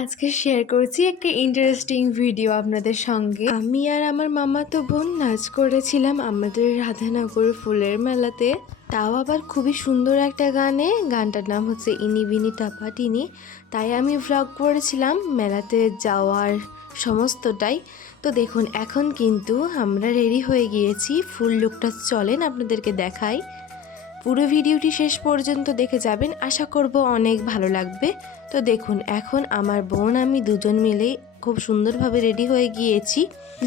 আজকে শেয়ার করছি একটা ইন্টারেস্টিং ভিডিও আপনাদের সঙ্গে। আমি আর আমার মামাতো বোন নাচ করেছিলাম আমাদের রাধানগর ফুলের মেলাতে, তাও আবার খুবই সুন্দর একটা গানে। গানটার নাম হচ্ছে ইনি বিনি টাপাটিনি। তাই আমি ভ্লগ করেছিলাম মেলাতে যাওয়ার সমস্তটাই। তো দেখুন এখন কিন্তু আমরা রেডি হয়ে গিয়েছি, ফুল লুকটা চলেন আপনাদেরকে দেখাই। পুরো ভিডিওটি শেষ পর্যন্ত দেখে যাবেন, আশা করব অনেক ভালো লাগবে। তো দেখুন এখন আমার বোন আমি দুজন মিলেই খুব সুন্দরভাবে রেডি হয়ে গিয়েছি।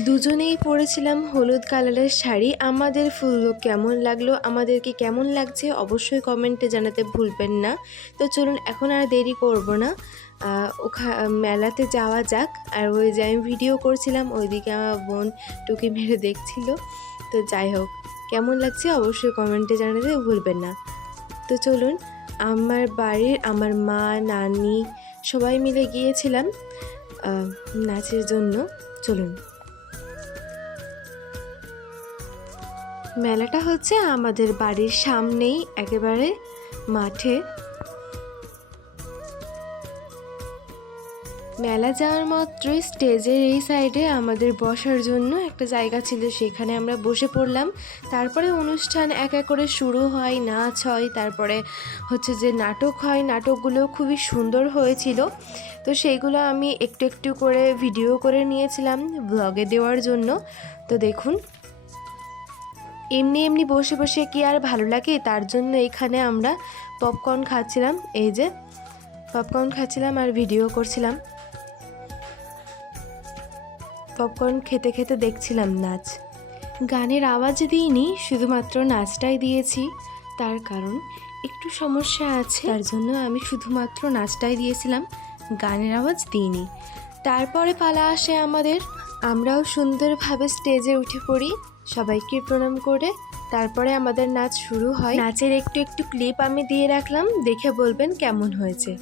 দুজনেই পরেছিলাম হলুদ কালারের শাড়ি। আমাদের ফুল লুক কেমন লাগলো, আমাদেরকে কেমন লাগছে অবশ্যই কমেন্টে জানাতে ভুলবেন না। তো চলুন এখন আর দেরি করব না, মেলাতে যাওয়া যাক। আর ওই যে আমি ভিডিও করছিলাম ওইদিকে আমার বোন টুকি মেরে দেখছিল। তো যাই হোক, কেমন লাগছে অবশ্যই কমেন্টে জানাতে ভুলবেন না। তো চলুন, আমার বাড়ির আমার মা নানি সবাই মিলে গিয়েছিলাম নাচের জন্য। চলুন, মেলাটা হচ্ছে আমাদের বাড়ির সামনেই একেবারে মাঠে। মেলা যাওয়ার মাত্রই স্টেজের এই সাইডে আমাদের বসার জন্য একটা জায়গা ছিল, সেখানে আমরা বসে পড়লাম। তারপরে অনুষ্ঠান এক এক করে শুরু হয়, নাচ হয়, তারপরে হচ্ছে যে নাটক হয়। নাটকগুলো খুবই সুন্দর হয়েছিল, তো সেইগুলো আমি একটু একটু করে ভিডিও করে নিয়েছিলাম ব্লগে দেওয়ার জন্য। তো দেখুন, এমনি এমনি বসে বসে কি আর ভালো লাগে, তার জন্য এখানে আমরা পপকর্ন খাচ্ছিলাম। এই যে পপকর্ন খাচ্ছিলাম আর ভিডিও করছিলাম। পপকর্ন খেতে খেতে দেখছিলাম নাচ। গানের আওয়াজ দিইনি, শুধুমাত্র নাচটাই দিয়েছি। তার কারণ একটু সমস্যা আছে, তার জন্য আমি শুধুমাত্র নাচটাই দিয়েছিলাম, গানের আওয়াজ দিইনি। তারপরে পালা আসে আমাদের, আমরাও সুন্দরভাবে স্টেজে উঠে পড়ি সবাইকে প্রণাম করে। তারপরে আমাদের নাচ শুরু হয়। নাচের একটু একটু ক্লিপ আমি দিয়ে রাখলাম, দেখে বলবেন কেমন হয়েছে।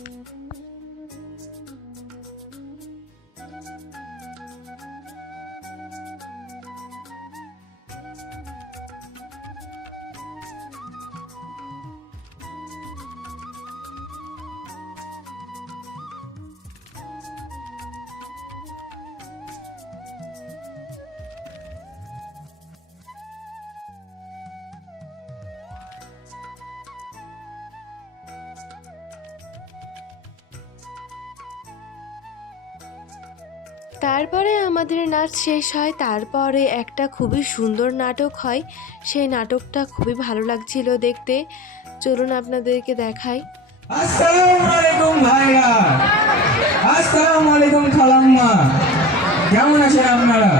তারপরে আমাদের নাচ শেষ হয়। তারপরে একটা খুবই সুন্দর নাটক হয়, সেই নাটকটা খুবই ভালো লাগছিল দেখতে। চলুন আপনাদেরকে দেখাই। আসসালামু আলাইকুম ভাইরা, আসসালামু আলাইকুম খালাম্মা, কেমন আছেন আপনারা?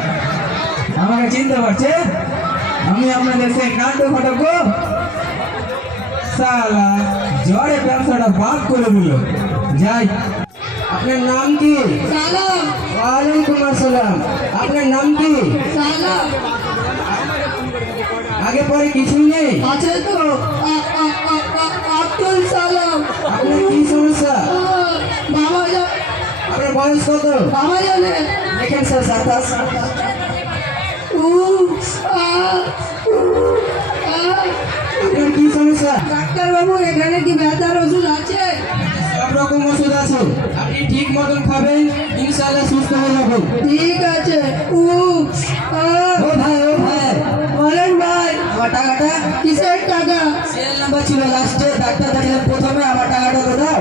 আমাকে চিনতে পারছেন? আমি আপনাদের সেই নাটক ঘটক সালা জ্বরে ব্যবসাটা বাদ করে দিল। যাই, আপনার নাম কি? সালাম। ওয়ালাইকুম আসসালাম। আপনার নাম কি? সালাম। আগে পরে কিছুই নেই? আছে তো, আব্দুল সালাম। আপনার কি সমস্যা? বাবা আপনার বয়স কত? বাবা জানে। দেখেন স্যার, 27। আপনার কি সমস্যা? ডাক্তার বাবু, এখানে কি ব্যথার ওষুধ আছে? সব রকম ওষুধ আছে, আপনি ঠিক মতন খাবেন, ইনশাআল্লাহ সুস্থ হয়ে যাবেন। ঠিক আছে। ও ভাই, ও ভাই, বলেন ভাই। আমার টাকাটা? কিসের টাকা? সিরিয়াল নাম্বার ছিল লাস্টে, ডাক্তার দেখালাম প্রথমে, আমার টাকাটা তো দাও।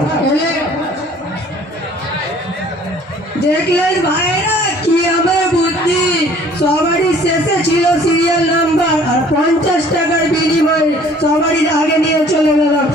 দেখলেন ভাইরা, কি আমার বুদ্ধি। সবারই শেষে ছিল সিরিয়াল নাম্বার, আর 50 টাকার বিনিময়ে সবারই আগে নিয়ে চলে গেলাম।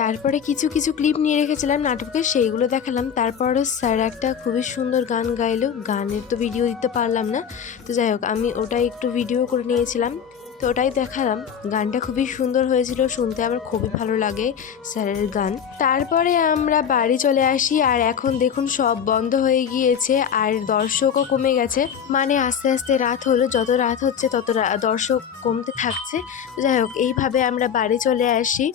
তারপরে কিছু কিছু ক্লিপ নিয়ে রেখেছিলাম নাটকের, সেইগুলো দেখালাম। তারপরে স্যার একটা খুবই সুন্দর গান গাইলো, গানের তো ভিডিও দিতে পারলাম না। তো যাই হোক, আমি ওটা একটু ভিডিও করে নিয়েছিলাম। তো ওটাই দেখালাম। গানটা খুবই সুন্দর হয়েছিল, শুনতে আমার খুবই ভালো লাগে স্যারের গান। তারপরে আমরা বাড়ি চলে আসি, আর এখন দেখুন সব বন্ধ হয়ে গিয়েছে আর দর্শকও কমে গেছে। মানে আস্তে আস্তে রাত হলো, যত রাত হচ্ছে তত দর্শক কমতে থাকছে। যাই হোক, এইভাবে আমরা বাড়ি চলে আসি।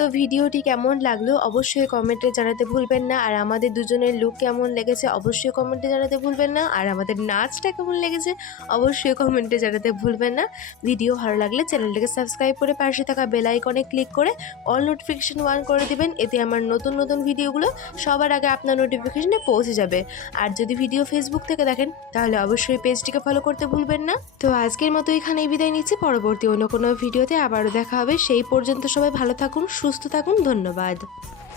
তো ভিডিওটি কেমন লাগলো অবশ্যই কমেন্টে জানাতে ভুলবেন না, আর আমাদের দুজনের লুক কেমন লেগেছে অবশ্যই কমেন্টে জানাতে ভুলবেন না, আর আমাদের নাচটা কেমন লেগেছে অবশ্যই কমেন্টে জানাতে ভুলবেন না। ভিডিও ভালো লাগলে চ্যানেলটাকে সাবস্ক্রাইব করে পাশে থাকা বেল আইকনে ক্লিক করে অল নোটিফিকেশন অন করে দিবেন, এতে আমার নতুন নতুন ভিডিওগুলো সবার আগে আপনার নোটিফিকেশনে পৌঁছে যাবে। আর যদি ভিডিও ফেসবুক থেকে দেখেন তাহলে অবশ্যই পেজটিকে ফলো করতে ভুলবেন না। তো আজকের মতো এখানেই বিদায় নিচ্ছি, পরবর্তী অন্য কোনো ভিডিওতে আবারও দেখা হবে। সেই পর্যন্ত সবাই ভালো থাকুন, সুস্থ থাকুন, ধন্যবাদ।